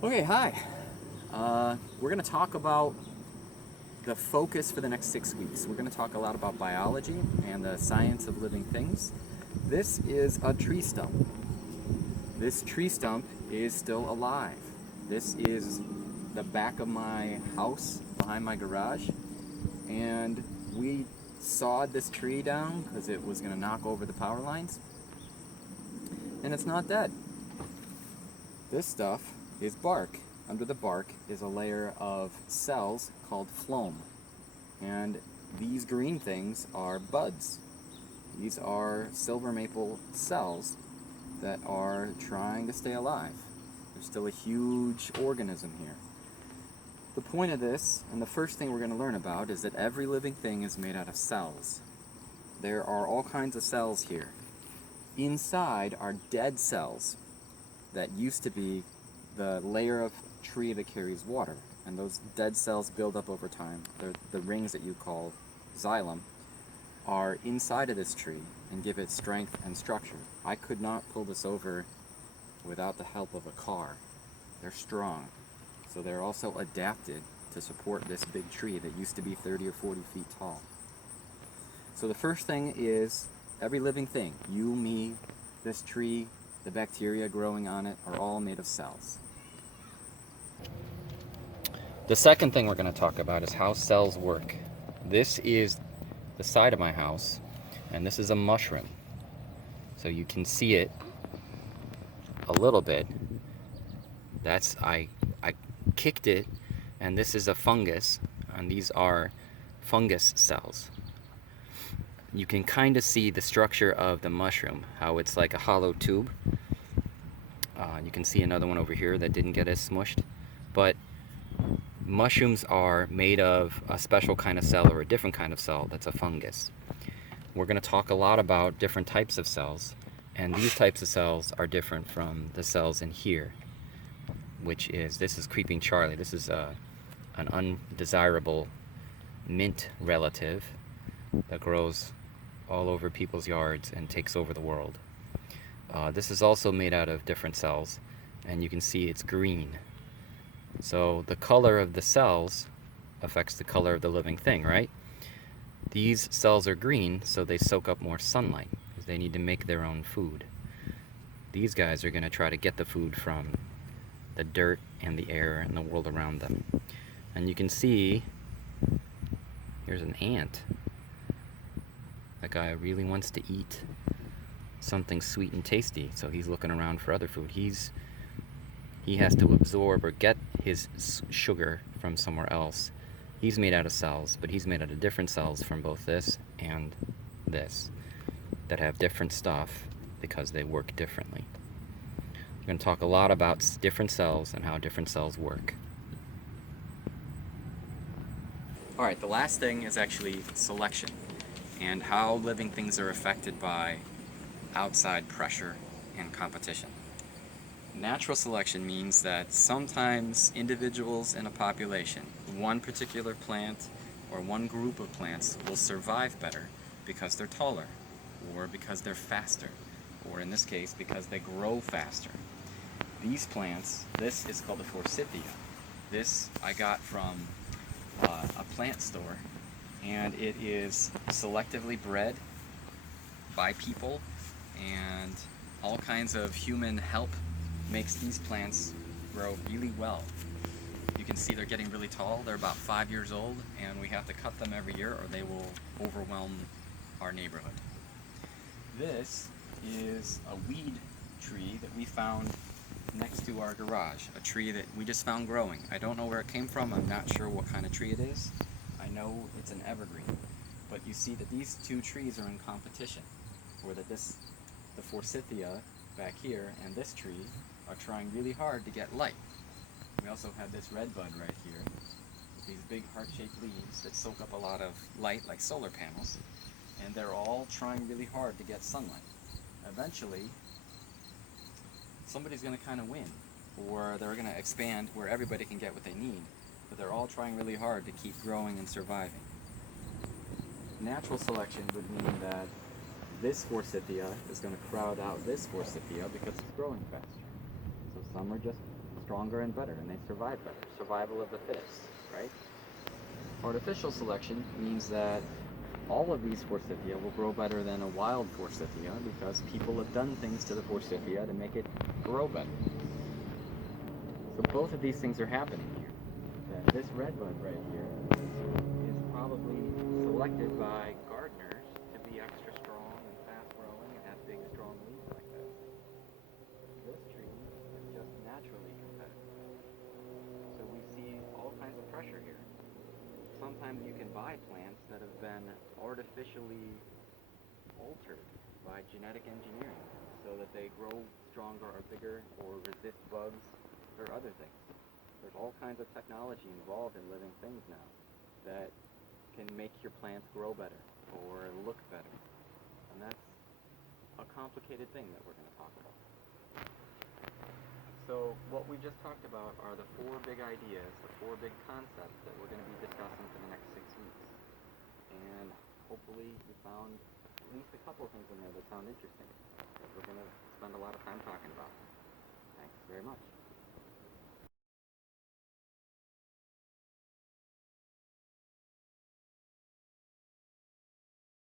Okay, hi. We're going to talk about the focus for the next 6 weeks. We're going to talk a lot about biology and the science of living things. This is a tree stump. This tree stump is still alive. This is the back of my house behind my garage, and we sawed this tree down because it was going to knock over the power lines, and it's not dead. This stuff is bark. Under the bark is a layer of cells called phloem. And these green things are buds. These are silver maple cells that are trying to stay alive. There's still a huge organism here. The point of this, and the first thing we're going to learn about, is that every living thing is made out of cells. There are all kinds of cells here. Inside are dead cells that used to be the layer of tree that carries water. And those dead cells build up over time. The rings that you call xylem are inside of this tree and give it strength and structure. I could not pull this over without the help of a car. They're strong. So they're also adapted to support this big tree that used to be 30 or 40 feet tall. So the first thing is every living thing, you, me, this tree, the bacteria growing on it, are all made of cells. The second thing we're going to talk about is how cells work. This is the side of my house, and this is a mushroom. So you can see it a little bit. I kicked it, and this is a fungus, and these are fungus cells. You can kind of see the structure of the mushroom, how it's like a hollow tube. You can see another one over here that didn't get as smushed. But mushrooms are made of a special kind of cell, or a different kind of cell that's a fungus. We're going to talk a lot about different types of cells, and these types of cells are different from the cells in here, this is Creeping Charlie. This is an undesirable mint relative that grows all over people's yards and takes over the world. This is also made out of different cells, and you can see it's green. So the color of the cells affects the color of the living thing, right? These cells are green, so they soak up more sunlight because they need to make their own food. These guys are going to try to get the food from the dirt and the air and the world around them. And you can see here's an ant. That guy really wants to eat something sweet and tasty, so he's looking around for other food. He has to absorb or get his sugar from somewhere else. He's made out of cells, but he's made out of different cells from both this and this that have different stuff because they work differently. We're going to talk a lot about different cells and how different cells work. All right, the last thing is actually selection and how living things are affected by outside pressure and competition. Natural selection means that sometimes individuals in a population, one particular plant or one group of plants, will survive better because they're taller, or because they're faster, or in this case, because they grow faster. These plants, this is called a forsythia. This I got from a plant store, and it is selectively bred by people, and all kinds of human help makes these plants grow really well. You can see they're getting really tall. They're about 5 years old, and we have to cut them every year or they will overwhelm our neighborhood. This is a weed tree that we found next to our garage, a tree that we just found growing. I don't know where it came from. I'm not sure what kind of tree it is. I know it's an evergreen, but you see that these two trees are in competition, or that the forsythia back here and this tree are trying really hard to get light. We also have this red bud right here with these big heart-shaped leaves that soak up a lot of light like solar panels, and they're all trying really hard to get sunlight. Eventually, somebody's going to kind of win, or they're going to expand where everybody can get what they need, but they're all trying really hard to keep growing and surviving. Natural selection would mean that this forsythia is going to crowd out this forsythia because it's growing faster. So some are just stronger and better, and they survive better. Survival of the fittest, right? Artificial selection means that all of these forsythia will grow better than a wild forsythia because people have done things to the forsythia to make it grow better. So both of these things are happening here. This redbud right here is probably selected by gardeners to be extra strong and fast growing and have big strong leaves like this. This tree is just naturally competitive. So we see all kinds of pressure here. Sometimes you can buy plants that have been artificially altered by genetic engineering so that they grow stronger or bigger or resist bugs or other things. There's all kinds of technology involved in living things now that can make your plants grow better or look better. And that's a complicated thing that we're going to talk about. So what we just talked about are the four big ideas, the four big concepts that we're going to be discussing for the next 6 weeks. And hopefully you found at least a couple of things in there that sound interesting that we're going to spend a lot of time talking about. Thanks very much.